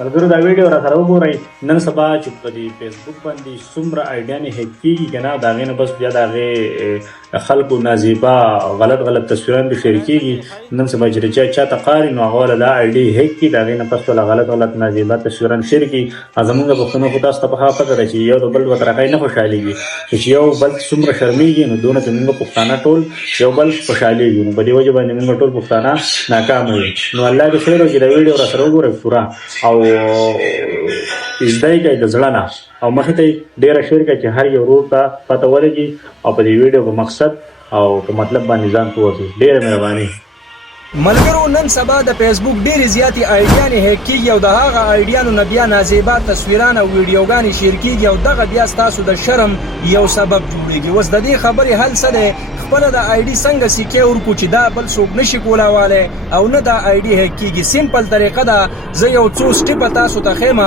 ملګرو دا ویډیو را سره وګورئ. نن سبا چې په دې فیسبوک باندې څومره آیډیانې هیک کېږي که نه، د هغې نه بس بیا د هغې خلکو نازیبا غلط تصویران به شیر کېږي. نن سبا چې د چا ته قاري نو هغه والا دا آیډي هیک کړي، د هغې نه پس ټوله غلط نازیبا تصویران شیر کړي. زمونږ پښتنو خو تاسو ته په ښه پته ده چې یو د بل په طرفه نه خوشحالېږي، چې یو بل څومره شرمېږي نو دونه زمونږ پښتانه ټول یو بل خوشحالېږي. نو په دې وجه باندې موږ ټول پښتانه ناکامه یو. نو الله دې خیر وکړي. دا ویډیو را سره وګورئ پوره او زده یې کړئ د زړه نه، او مخې ته یې ډېره شیر کړئ چې هر یو ورور ته پته ولګي او په دې ویډیو په مقصد او په مطلب باندې ځان پوه کړي. ډېره مهرباني. ملګرو نن سبا د فیسبوک ډېرې زیاتې آیډیانې هیک کېږي او د هغه آیډیانو نه بیا نازیبا تصویران او ویډیوګانې شیر کېږي او دغه بیا ستاسو د شرم یو سبب جوړېږي. اوس د دې خبرې حل څه دی؟ خپله د آیډي څنګه سیکې ورکړو چې دا بل څوک نشي کولاولی او نه دا آیډي هیک کېږي. سمپل طریقه ده. زه یو څو سټیپه تاسو ته ښیم.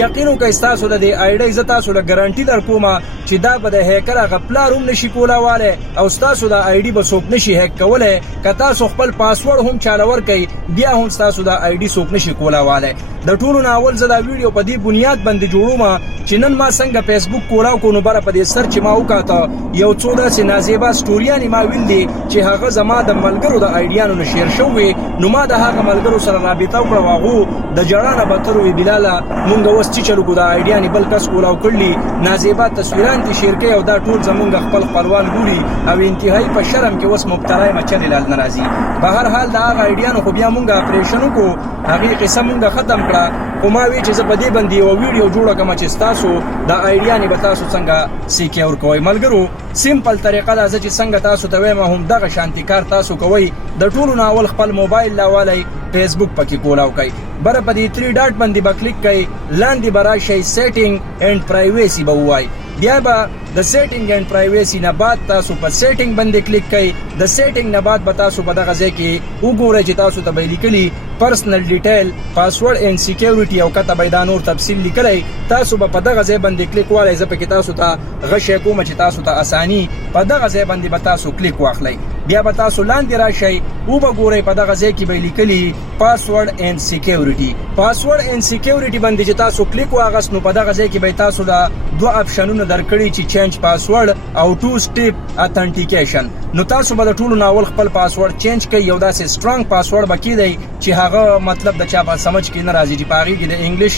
یقین وکئ ستاسو د دې آیډۍ زه تاسو له ګارنټي درکوم چې دا به د هیکر هغه پلار هم نشي کولاولی او ستاسو د آیډي به څوک نشي هیک کولی. که تاسو خپل پاسورډ هم چاله ورکئ بیا هم ستاسو د آیډي څوک نشي کولاولی. د ټولو نه اول زه دا ویډیو په دې بنیاد باندې جوړوم چې نن ما څنګه فیسبوک کولاو کو نو بره په دې سرچ ما وکاته یو څو داسې نازیبا سټوریانې ما ویلدې چې هغه زما د ملګرو د آیډیانو نه شیر شوي. نو ما د هغه ملګرو سره رابطه وکړه او هغو د ژړا نه بدتر وویل بلاله مونږ اوس چې چلو کو د آیډیانې بل کس کولاو کړلي، نازیبا تصویران دې شیر کوي او دا ټول زمونږ خپل خپلوان ګوري او انتهایي په شرم کې اوس مبتلا یم چې لال نه راځي. په هر حال د هغه آیډیانو خو بیا مونږ اپریشن وکړو، هغې قصه مونږ ختم کړه. خو ما وی چې زه په دې باندې یوه ویډیو جوړه کړم چې ستاسو د آیډیانې به تاسو څنګه سیکې ورکوئ. ملګرو سمپل طریقه ده. زه چې څنګه تاسو ته وایم هم دغه شانتي کار تاسو کوئ. د ټولو نه اول خپل موبایل راوالی فیسبوک پکې کولاو کوئ. بره په دې 3 ډاټ باندې به کلیک کوئ، لاندې به راشئ سیټینګ اینډ پرایویسي به ووایئ. بیا به د سیټینګ اینډ پرایویسي نه بعد تاسو په سیټینګ باندې کلیک کوئ. د سیټینګ نه بعد به تاسو په دغه ځای کې وګورئ چې تاسو ته به یې لیکلي پرسنل ډیټیل پاسورډ اینډ سیکیورټي او کته به یې دا نور تفصیل لیکلی. تاسو به په دغه ځای باندې کلیک والی. زه پکې تاسو ته غشی کوم چې تاسو ته اساني په دغه ځای باندې به تاسو کلیک واخلئ. بیا به تاسو لاندې راشئ وبه ګورئ په دغه ځای کې به یې لیکلي پاسورډ اینډ سیکیورټي. پاسورډ اینډ سیکیورټي باندې چې تاسو کلیک واغست نو په دغه ځای کې به تاسو د دوه اپشنونه درکړي چې چینج پاسورډ او 2 سټیپ اتنټیکیشن. نو تاسو به د ټولو نه اول خپل پاسورډ چینج کړئ. یو داسې سټرانګ پاسورډ به کېدی چې هغه مطلب د چا په سمجھ کې نه راځي، چې په هغې کې د انګلیش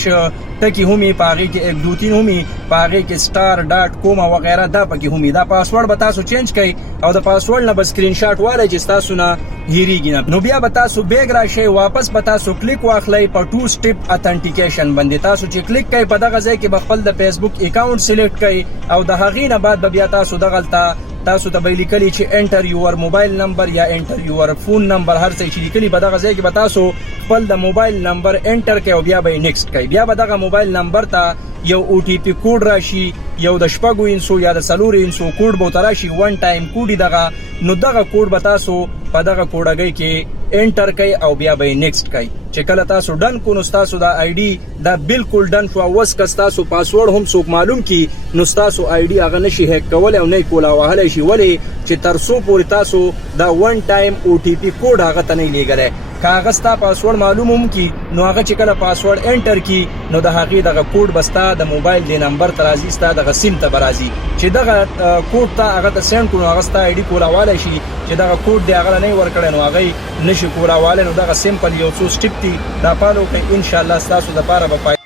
ټکي هم وي، په هغې کې 1 2 3 هم وي، په هغې کې سټار ډاټ کومه وغیره دا پکې هم وي. دا پاسورډ به تاسو چینج کړئ او د پاسورډ نه به سکرین شاټ والی چې ستاسو نه هیریږي نه. نو بیا به تاسو بیګ راشئ، واپس به تاسو کلیک واخلئ په 2 سټیپ اتنټیکیشن باندې. تاسو چې کلیک کوئ په دغه ځای کې به خپل د فیسبوک اکاونټ سلیکټ کوئ او د هغې نه بعد به بیا تاسو دغلته تاسو ته به لیکلي چې انټر یور موبایل نمبر یا انټر یور فون نمبر، هر څه چې لیکلي په دغه ځای کې به تاسو خپل د موبایل نمبر انټر کوئ او بیا به یې نیکسټ کوئ. بیا به دغه موبایل نمبر ته یو OTP کوډ راشي، یو د 6 انچو یا د 4 انچو کوډ به ورته راشي، 1 ټایم کوډ دغه. نو دغه کوډ به تاسو په دغه کوډګۍ کې انټر کوئ او بیا به یې نیکسټ کوئ. چې کله تاسو ډن کو نو ستاسو د آیډي دا بالکل ډن شو. اوس که ستاسو پاسورډ هم څوک معلوم کړي نو ستاسو آیډي هغه نشي هیک کولی او نه یې کولاوهلی شي. ولې چې تر څو پورې تاسو دا 1 ټایم OTP کوډ هغه ته نه یې لیږلی. که هغه ستا پاسورډ معلوم هم کړي نو هغه چې کله پاسورډ انټر کړي نو د هغې دغه کوډ به ستا د موبایل دې نمبر ته راځي، ستا دغه سیم ته به راځي. چې دغه کوډ ته هغه ته سینډ کړو نو هغه ستا آیډي کولاولی شي. چې دغه کوډ دی هغه نه یې ورکړی نو هغه یې نشي کولاولی. نو دغه سمپل یو څو سټیپ دي دا فالو کړئ، انشاءالله ستاسو دپاره به